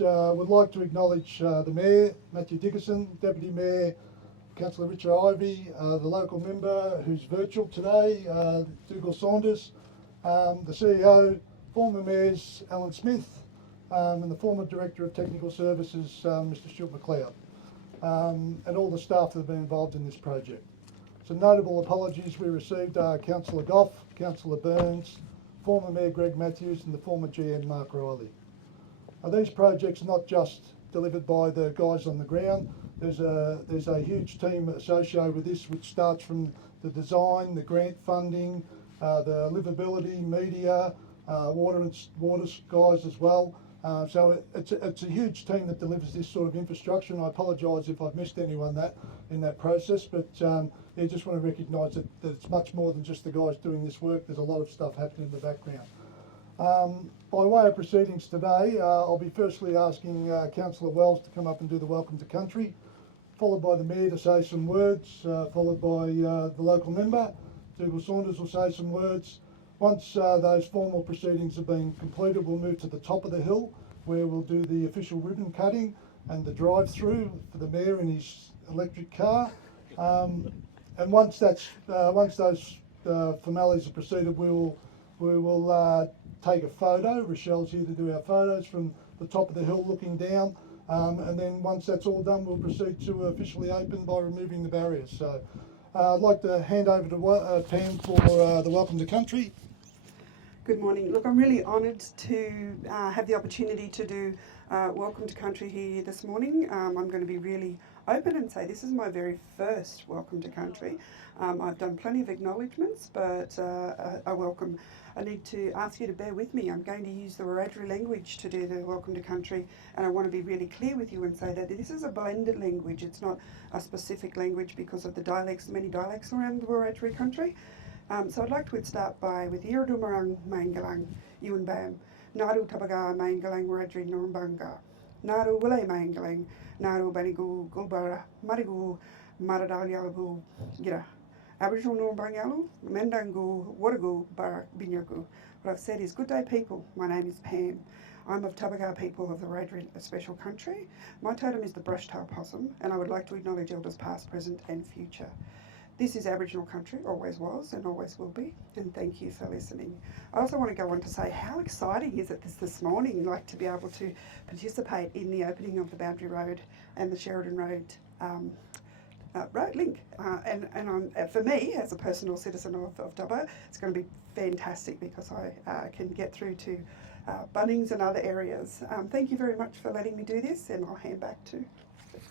Would like to acknowledge the Mayor, Matthew Dickerson, Deputy Mayor, Councillor Richard Ivey, the local member who's virtual today, Dougal Saunders, the CEO, former Mayors Alan Smith, and the former Director of Technical Services, Mr Stuart McLeod, and all the staff that have been involved in this project. Some notable apologies we received are Councillor Goff, Councillor Burns, former Mayor Greg Matthews and the former GM Mark Riley. Now, these projects are not just delivered by the guys on the ground. There's a huge team associated with this, which starts from the design, the grant funding, the livability, media, water guys as well. So it's a huge team that delivers this sort of infrastructure, and I apologise if I've missed anyone in that process, but yeah, just want to recognise that it's much more than just the guys doing this work. There's a lot of stuff happening in the background. By way of proceedings today, I'll be firstly asking Councillor Wells to come up and do the Welcome to Country, followed by the Mayor to say some words, followed by the local member. Dougal Saunders will say some words. Once those formal proceedings have been completed, we'll move to the top of the hill where we'll do the official ribbon cutting and the drive-through for the Mayor in his electric car. And once those formalities are proceeded, we will take a photo. Rochelle's here to do our photos from the top of the hill looking down. And then once that's all done, we'll proceed to officially open by removing the barriers. So I'd like to hand over to Pam for the Welcome to Country. Good morning. Look, I'm really honoured to have the opportunity to do Welcome to Country here this morning. I'm going to be really open and say this is my very first Welcome to Country. I've done plenty of acknowledgements, but I need to ask you to bear with me. I'm going to use the Wiradjuri language to do the Welcome to Country, and I want to be really clear with you and say that this is a blended language. It's not a specific language because of the dialects, many dialects around the Wiradjuri country. So I'd like to start with Iradumarang Mangalang, Ewan Bam, Naru Tabaga Mangalang Wiradjuri Norbanga, Naru Wile Mangalang, Naru Banigu, Gulbara, Marigu, Maradaliabu, Gira. Aboriginal Norbangalu, Mendangu, Wadagu, Barak, Binyagu. What I've said is, good day people, my name is Pam. I'm of Tabaga people of the Wiradjuri Special Country. My totem is the brush-tailed possum, and I would like to acknowledge elders past, present and future. This is Aboriginal country, always was and always will be, and thank you for listening. I also want to go on to say how exciting is it this morning, like to be able to participate in the opening of the Boundary Road and the Sheraton Road road link, and for me as a personal citizen of Dubbo, it's going to be fantastic because I can get through to Bunnings and other areas. Thank you very much for letting me do this, and I'll hand back to.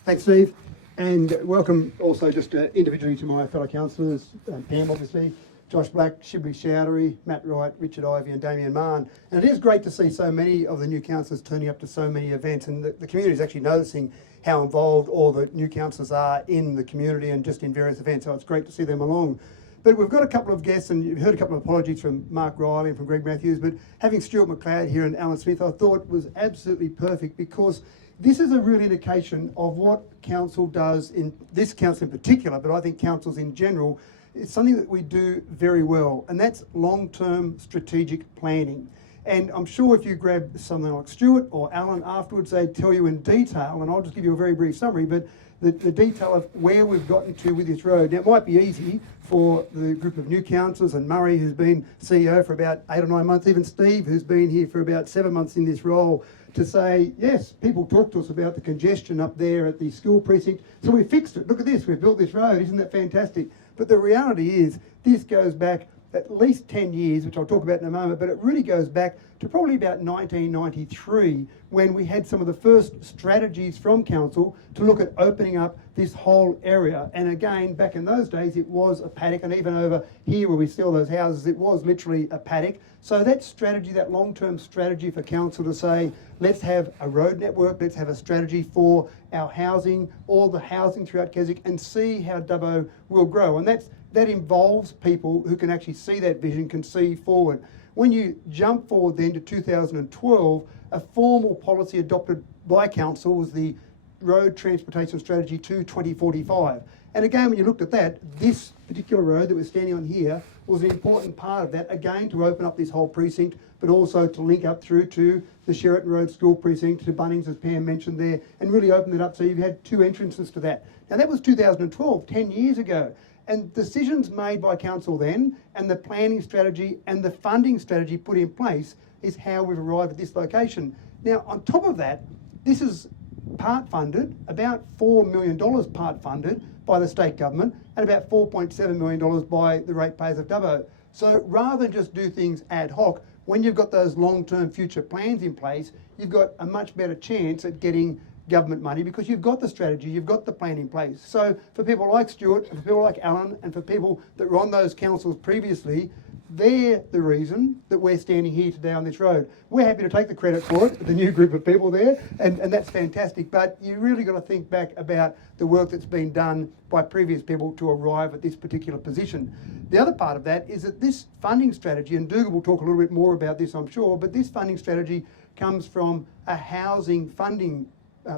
Thanks, Steve, and welcome also just individually to my fellow councillors, Pam obviously, Josh Black, Shibli Chowdhury, Matt Wright, Richard Ivey and Damien Mann. And it is great to see so many of the new councillors turning up to so many events, and the community is actually noticing how involved all the new councillors are in the community and just in various events, so it's great to see them along. But we've got a couple of guests, and you've heard a couple of apologies from Mark Riley and from Greg Matthews, but having Stuart McLeod here and Alan Smith I thought was absolutely perfect, because this is a real indication of what council does, in this council in particular, but I think councils in general. It's something that we do very well, and that's long-term strategic planning. And I'm sure if you grab someone like Stuart or Alan afterwards, they'd tell you in detail, and I'll just give you a very brief summary, but the detail of where we've gotten to with this road. Now, it might be easy for the group of new councillors, and Murray, who's been CEO for about 8 or 9 months, even Steve, who's been here for about 7 months in this role, to say, yes, people talk to us about the congestion up there at the school precinct, so we fixed it. Look at this, we've built this road, isn't that fantastic? But the reality is, this goes back at least 10 years, which I'll talk about in a moment, but it really goes back to probably about 1993, when we had some of the first strategies from council to look at opening up this whole area. And again, back in those days, it was a paddock, and even over here where we see all those houses, it was literally a paddock. So that strategy, that long-term strategy for council to say, let's have a road network, let's have a strategy for our housing, all the housing throughout Keswick, and see how Dubbo will grow. And that involves people who can actually see that vision, can see forward. When you jump forward then to 2012, a formal policy adopted by council was the Road Transportation Strategy to 2045. And again, when you looked at that, this particular road that we're standing on here was an important part of that, again, to open up this whole precinct, but also to link up through to the Sheraton Road School Precinct, to Bunnings, as Pam mentioned there, and really open it up so you've had two entrances to that. Now, that was 2012, 10 years ago. And decisions made by council then, and the planning strategy and the funding strategy put in place is how we've arrived at this location. Now, on top of that, this is part funded, about $4 million part funded by the state government, and about $4.7 million by the ratepayers of Dubbo. So rather than just do things ad hoc, when you've got those long-term future plans in place, you've got a much better chance at getting government money because you've got the strategy, you've got the plan in place. So for people like Stuart, and for people like Alan, and for people that were on those councils previously, they're the reason that we're standing here today on this road. We're happy to take the credit for it, the new group of people there, and that's fantastic. But you really got to think back about the work that's been done by previous people to arrive at this particular position. The other part of that is that this funding strategy, and Dougal will talk a little bit more about this, I'm sure, but this funding strategy comes from a housing funding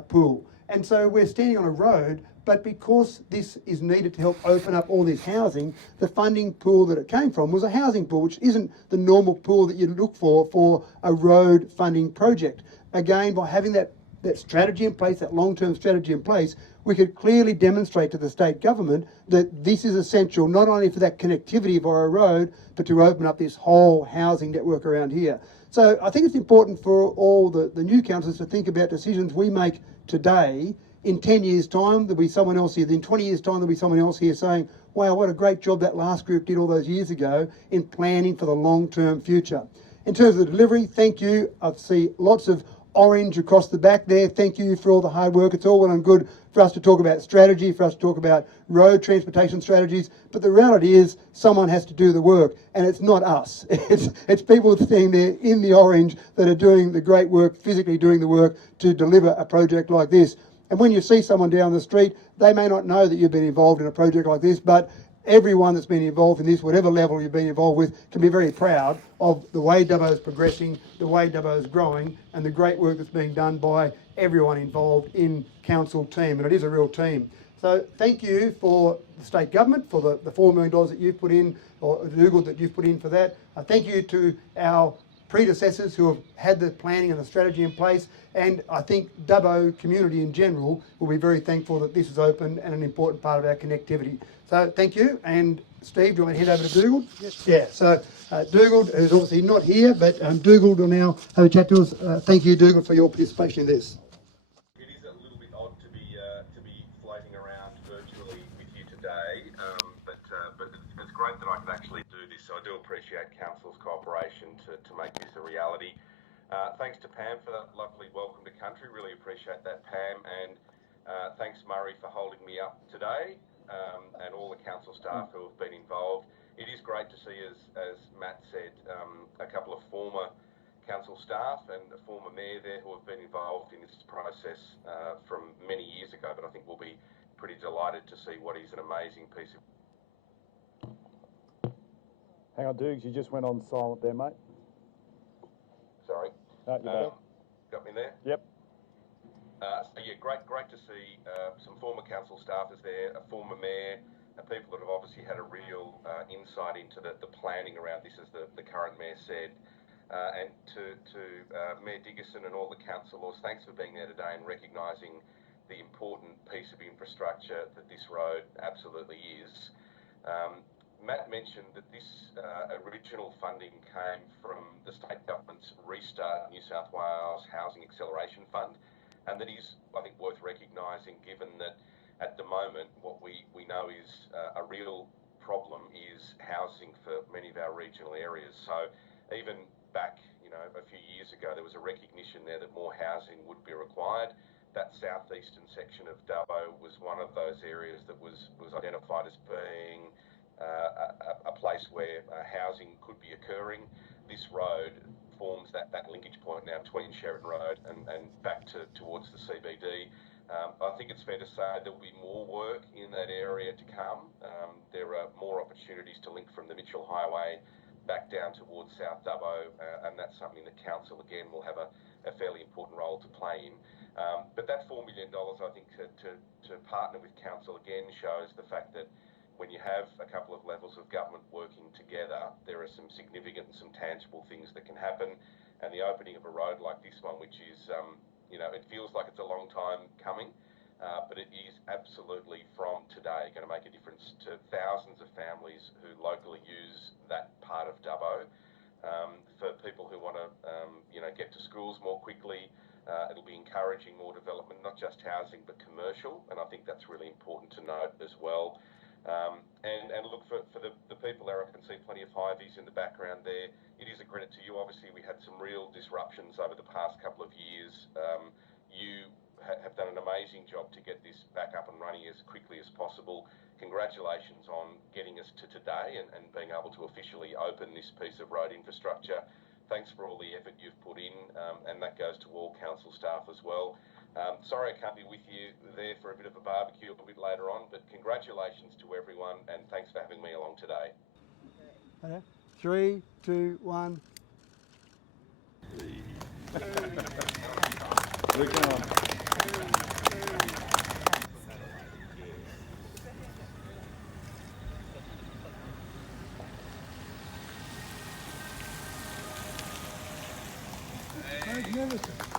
pool. And so we're standing on a road, but because this is needed to help open up all this housing, the funding pool that it came from was a housing pool, which isn't the normal pool that you'd look for a road funding project. Again, by having that strategy in place, that long-term strategy in place, we could clearly demonstrate to the state government that this is essential, not only for that connectivity via a road, but to open up this whole housing network around here. So I think it's important for all the new councillors to think about decisions we make today. In 10 years' time, there'll be someone else here. In 20 years' time, there'll be someone else here saying, wow, what a great job that last group did all those years ago in planning for the long-term future. In terms of the delivery, thank you. I see lots of orange across the back there. Thank you for all the hard work. It's all well and good for us to talk about strategy, for us to talk about road transportation strategies, but the reality is someone has to do the work, and it's not us. It's people standing there in the orange that are doing the great work, physically doing the work to deliver a project like this. And when you see someone down the street, they may not know that you've been involved in a project like this, but everyone that's been involved in this, whatever level you've been involved with, can be very proud of the way Dubbo is progressing, the way Dubbo is growing, and the great work that's being done by everyone involved in council team, and it is a real team. So thank you for the state government for the $4 million that you've put in, or Dougal that you've put in for that. Thank you to our predecessors who have had the planning and the strategy in place, and I think Dubbo community in general will be very thankful that this is open and an important part of our connectivity. So thank you, and Steve, do you want to hand over to Dougal? Yes. Yeah, so Dougal, who's obviously not here, but Dougal will now have a chat to us. Thank you, Dougal, for your participation in this. It is a little bit odd to be floating around virtually with you today, but it's great that I could actually do this. So I do appreciate Council's cooperation to make this a reality. Thanks to Pam for that lovely welcome to country. Really appreciate that, Pam, and thanks Murray for holding me up today, and all the council staff who have been involved. It is great to see, as Matt said, a couple of former council staff and a former mayor there who have been involved in this process from many years ago, but I think we'll be pretty delighted to see what is an amazing piece of... Hang on, Dukes, you just went on silent there, mate. Sorry. You're back. Got me there? Yep. So yeah, great to see some former council staffers there, a former mayor, people that have obviously had a real insight into the planning around this, as the current mayor said. And to Mayor Dickerson and all the councillors, thanks for being there today and recognising the important piece of infrastructure that this road absolutely is. Matt mentioned that this original funding came from the state government's Restart New South Wales Housing Acceleration Fund, and that is, I think, worth recognising, given that at the moment what we know is a real problem is housing for many of our regional areas. So even back, a few years ago, there was a recognition there that more housing would be required. That southeastern section of Dubbo was one of those areas that was identified as being a place where housing could be occurring. This road forms that linkage point now between Sheraton Road and back towards the CBD. I think it's fair to say there will be more work in that area to come. There are more opportunities to link from the Mitchell Highway back down towards South Dubbo, and that's something that Council, again, will have a fairly important role to play in. But that $4 million, I think, to partner with council again shows the fact that when you have a couple of levels of government working together, there are some significant and some tangible things that can happen. And the opening of a road like this one, which is, it feels like it's a long time coming, but it is absolutely from today going to make a difference to thousands of families who locally use that part of Dubbo. For people who want to, get to schools more quickly, it'll be encouraging more development, not just housing but commercial, and I think that's really important to note as well. And look, for the people there, I can see plenty of Hivies in the background there. It is a credit to you. Obviously, we had some real disruptions over the past couple of years. You have done an amazing job to get this back up and running as quickly as possible. Congratulations on getting us to today and being able to officially open this piece of road infrastructure. Thanks for all the effort you've put in, and that goes to all council staff as well. Sorry I can't be with you there for a bit of a barbecue a little bit later on, but congratulations to everyone, and thanks for having me along today. Okay. 3, 2, 1. We're going. Magnificent.